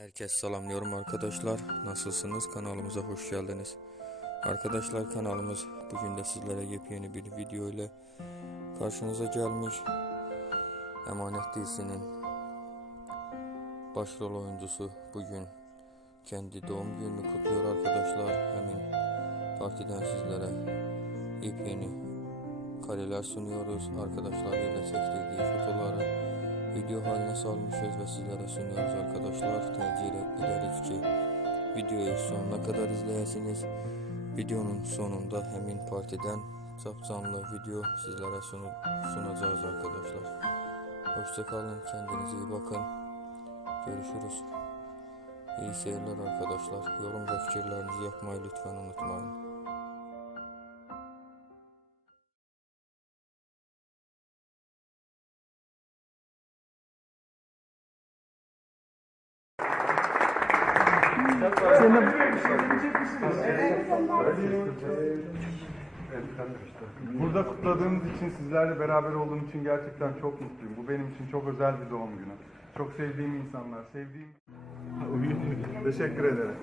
Herkes selamlıyorum arkadaşlar. Nasılsınız? Kanalımıza hoş geldiniz. Arkadaşlar kanalımız bugün de sizlere yepyeni bir video ile karşınıza gelmiş. Emanet dizisinin başrol oyuncusu bugün kendi doğum gününü kutluyor arkadaşlar. Hemen partiden sizlere yepyeni kareler sunuyoruz. Arkadaşlarıyla çektirdiği fotoğrafları video haline salmışız ve sizlere sunuyoruz arkadaşlar. Tercih ederiz ki videoyu sonuna kadar izleyesiniz. Videonun sonunda Hemin Parti'den capcanlı video sizlere sunu, sunacağız arkadaşlar. Hoşçakalın, kendinize iyi bakın. Görüşürüz. İyi seyirler arkadaşlar. Yorum ve fikirlerinizi yapmayı lütfen unutmayın. Burada kutladığımız için, sizlerle beraber olduğum için gerçekten çok mutluyum. Bu benim için çok özel bir doğum günü. Çok sevdiğim insanlar, sevdiğim... Teşekkür ederim.